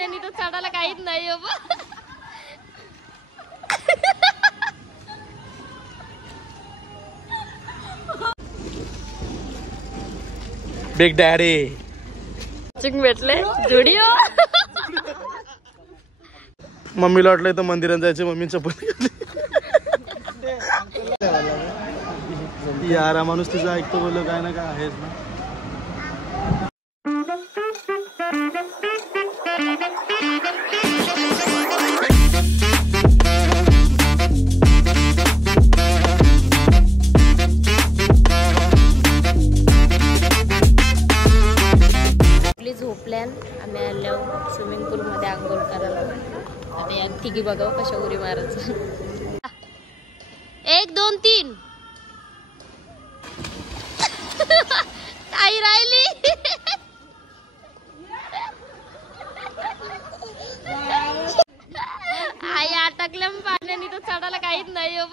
पाण्याने तर चढायला काहीच नाही हो. बिग डॅडी चिंग भेटले जुडिओ. मम्मीला वाटलं तर मंदिरात जायचे, मम्मी चप्पल यार माणूस तिचा ऐकतो बोललो काय ना काय आहेच ना. झोपल्यान आम्ही आलो स्विमिंग पूल मध्ये आंघोळ करायला. आता या तिघी बघाव कशा उडी मारायचं. 1 2 3 आई राहिली. आई अटकल्या पाण्याने तर चढायला काहीच नाही हो.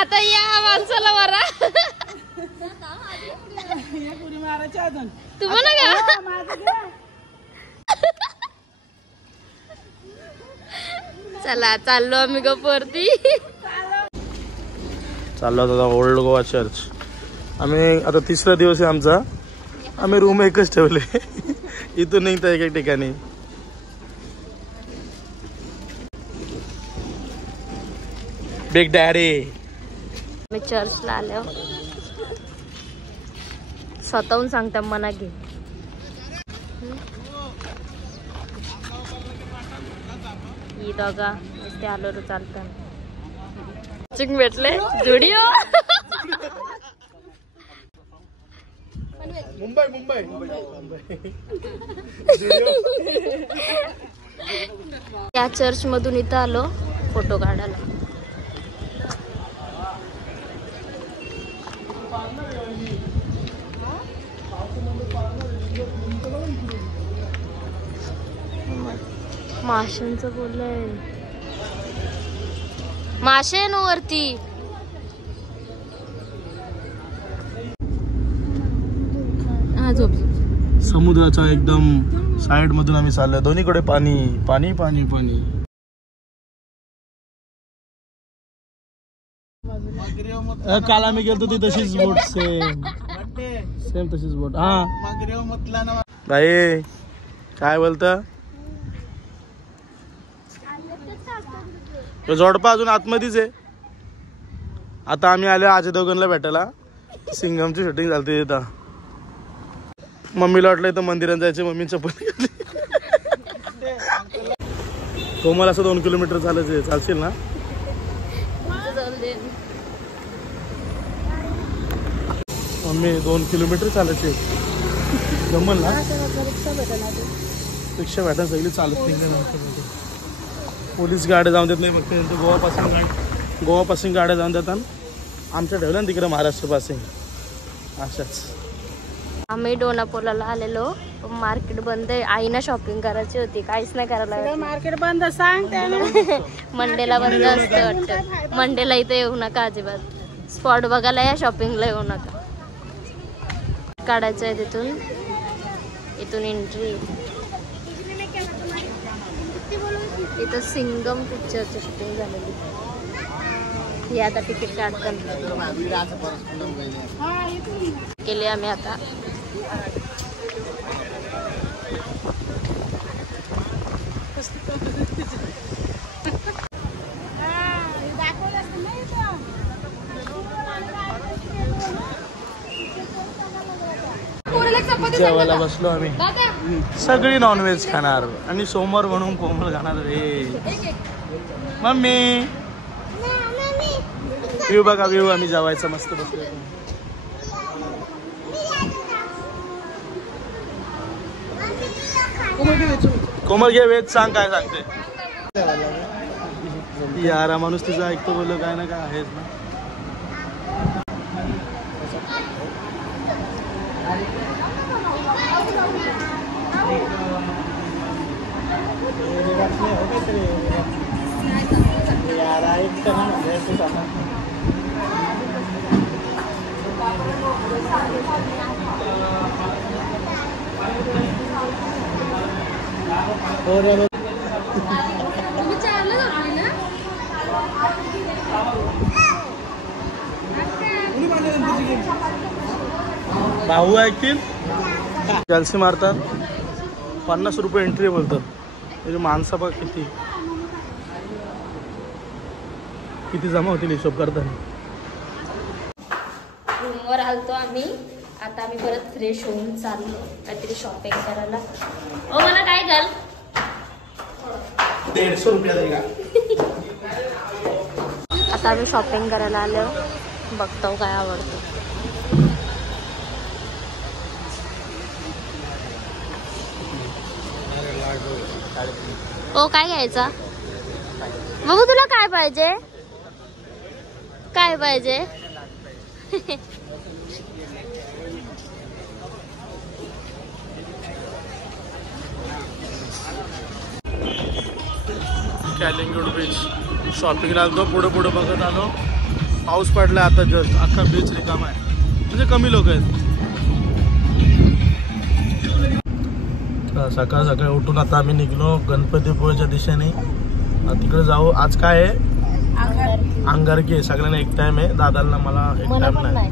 आता या माणसाला मारा. तुम्हाला का चला चाललो आम्ही गपवरती. चाललो आता ओल्ड गोवा चर्च. आम्ही आता 3रा दिवस आहे आमचा. आम्ही रूम एकच ठेवले. इथून निघता एक ठिकाणी. बिग डॅडी मी चर्चला आलो. स्वतःहून सांगता मना घे. ही दोघा ते आलो तर चालतं. चिंग भेटले जुडिओ. मुंबई त्या चर्च मधून इथं आलो फोटो काढायला. माशांचं बोललंय. माशे न वरती. समुद्राच्या एकदम साइड मधून आम्ही चाललोय. दोन्हीकडे पाणी पाणी पाणी पाणी. काल आम्ही गेलतो ती तशीच बोट सेम तशीच बोट. हा भाई काय बोलता. जोडपा अजून आतमध्येच आहे. आता आम्ही आलो अजय देवगणला भेटायला. सिंगमची शूटिंग झाली तिथं. मम्मीला वाटलं तर मंदिरात जायचे, मम्मी चप्पल कोमल असं 2 किलोमीटर चालायचे. चालशील ना. मम्मी 2 किलोमीटर चालायचे जमल ना. रिक्षा भेटा सगळी चालत नाही. पोलीस गाड्या जाऊन देत नाही. फक्त गोवापासून गाड्या जाऊन देतात. आमच्या ठेवल्या ना तिकडे महाराष्ट्र पासिंग अशाच. आम्ही डोनापोलाला आलेलो. मार्केट बंद आहे. आईना शॉपिंग करायची होती. काहीच नाही करायला. मार्केट बंद सांगते. मंडेला बंद असतं वाटतं. मंडेला इथे येऊ नका अजिबात. स्पॉट बघायला या, शॉपिंगला येऊ नका. काढायचं आहे तिथून. इथून एंट्री. इथं सिंगम पिक्चरची शूटिंग झालेली. हे आता तिकीट काढताना केले आम्ही आता. जेवायला बसलो आम्ही. सगळी नॉनव्हेज खाणार आणि सोमवार म्हणून कोमल खाणार रे. मम्मी व्ह्यू बघा व्ह्यू. आम्ही जेवायचं मस्त बसलो. कोमल घे वेज सांग काय सांगते. यार माणूस तिचा ऐकतो बोललो काय ना काय आहेच ना. भाऊ ऐकतील जलसी मारतात 50 रुपये एंट्री बोलतात. म्हणजे माणसं बघ किती जमा होतील हिशोब करताना. रूमवर आलतो आम्ही. आता आम्ही परत फ्रेश होऊन चाललो काहीतरी शॉपिंग करायला. ओ मला काय घाल 150 रुपया. आता आम्ही शॉपिंग करायला आलो. बघतो काय आवडतं. ओ काय घ्यायचा बाबू तुला काय पाहिजे काय पाहिजे. कॅलिंगूड बीच शॉपिंगला आलो. पुढे बघत आलो. पाऊस पडला आता जस्ट. अख्खा बीच रिकामा आहे म्हणजे कमी लोक आहेत. सकाळ सकाळी उठून आता आम्ही निघलो गणपतीपुळेच्या दिशेने. तिकडे जाऊ. आज काय आहे अंगारकी. सगळ्यांना एक टाइम आहे. दादाला मला एक टाइम नाही.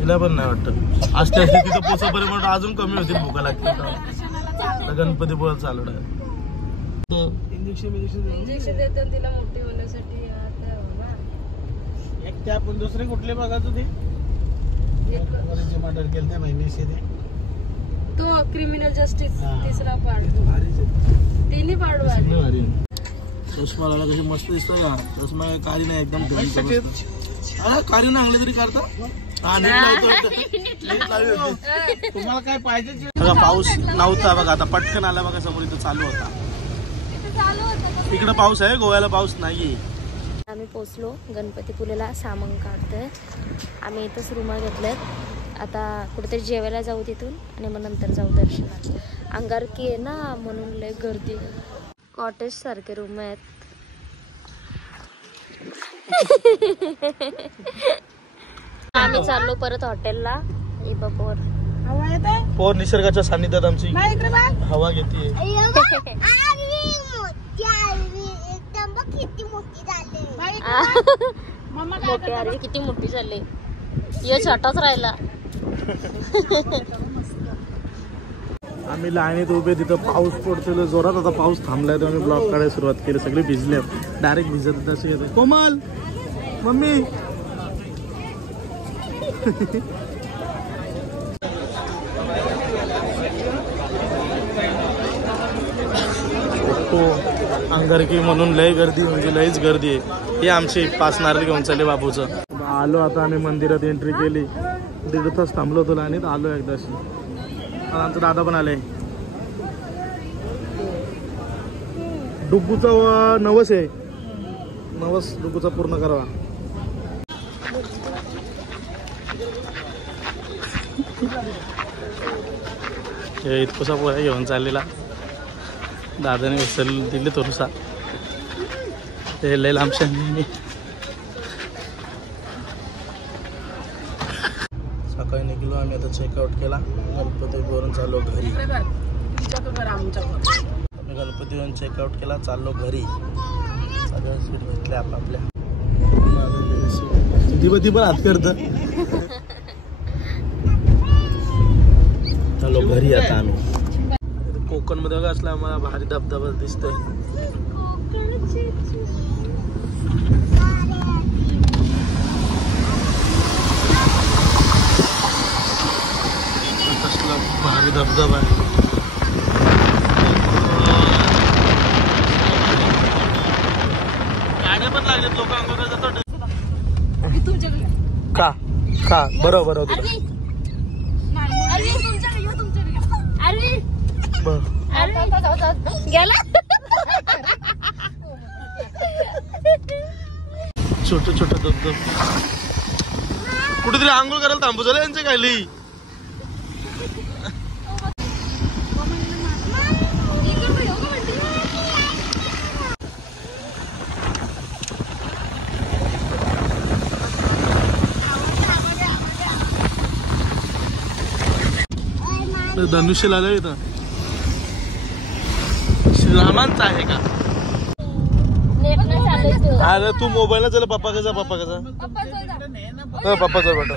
तिला पण नाही वाटत. असते असते तिथं पोचपर्यंत म्हणून अजून कमी होतील भूका लागतील. गणपतीपुळे चालू आहे. इंजेक्शन देतात तिला मोठी होण्यासाठी. एक त्या पण दुसरे कुठले बघा तुम्ही मर्डर केलं त्या महिन्याशी तो क्रिमिनल जस्टिस तिसरा पार्ट. तिन्ही पार्ट वाले. चष्माला कशी मस्त दिसत का. चष्मा कारी नाही एकदम कारी ना आणले तरी करता. तुम्हाला काय पाहिजे बघा. पाऊस नव्हता बघा. आता पटकन आला बघा. समोर इथं चालू होता. इकडे पाऊस आहे. गोव्याला पाऊस नाहीये. आम्ही पोचलो गणपतीपुळेला. सामान काढतोय आम्ही. इथंच रूमा घेतल्यात. आता कुठेतरी जेवायला जाऊ तिथून आणि मग नंतर जाऊ दर्शनात. अंगारकी आहे ना म्हणून लय गर्दी. कॉटेज सारखे रूम आहेत. आम्ही चाललो परत हॉटेलला. इबापोर हवा येते. पोर निसर्गाच्या सानिध्यात आमची हवा घेते. मोठी अरे किती मोठी झाली. ये छोटाच राहिला. आम्ही लाईनीत उभे. तिथं पाऊस पडतो जोरात. आता पाऊस थांबलाय तर आम्ही ब्लॉग काढायला सुरुवात केली. सगळे भिजले. डायरेक्ट भिजत तसे येते. कोमल मम्मी अंगारकी म्हणून लय गर्दी म्हणजे लयच गर्दी आहे. हे आमची 5 नारळ घेऊन चालले बापूचं. आलो आता आम्ही मंदिरात एंट्री केली. 1.5 तास थांबलो होतो आणि आलो एकदाशी. आमचा दादा पण आले. डुग्गूचा नवस आहे. नवस डुग्गूचा पूर्ण करावा. इतकोसा पोळ्या घेऊन चाललेला. दादाने उचल दिले थोडसा. ते लय लांबशाने. सकाळी निघलो आम्ही. आता चेकआउट केला. गणपतीवरून चाललो घरी. आम्ही गणपतीवरून चेकआउट केला. चाललो घरी. सगळ्या सीट घेतल्या आपापल्या. ती पण हात करत. चाललो घरी आता आम्ही. कोकण मध्ये बघा असला आम्हाला भारी धबधबा दिसतोय. भारी धबधबा आहे. गाड्या पण लागल्यात. लोक अंगावर जातात. का का बरोबर गेला. छोटे छोटे धबधब. कुठेतरी आंघोळ करायला थांबू झालं यांच्या खाली. धनुष्य लागलं इथं श्रीरामांचा आहे का? अरे तू मोबाईल चला पप्पा कसा पप्पा कसा पप्पा चल बेटा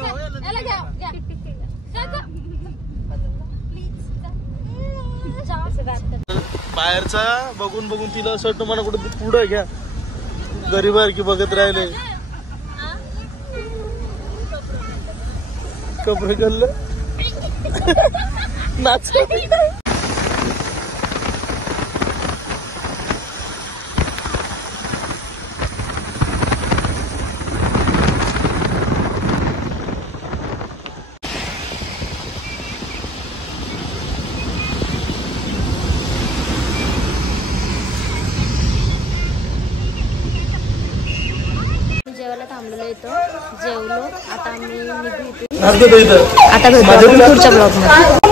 बाहेरचा बघून बघून तिला असं वाटतं मला कुठं पुढं घ्या गरीबार की बघत राहिले कपडे घाललं नाच जेवायला थांबलेलो इथं जेवलो आता आम्ही निघू इथून आता आता भेटू पुढच्या ब्लॉग मध्ये.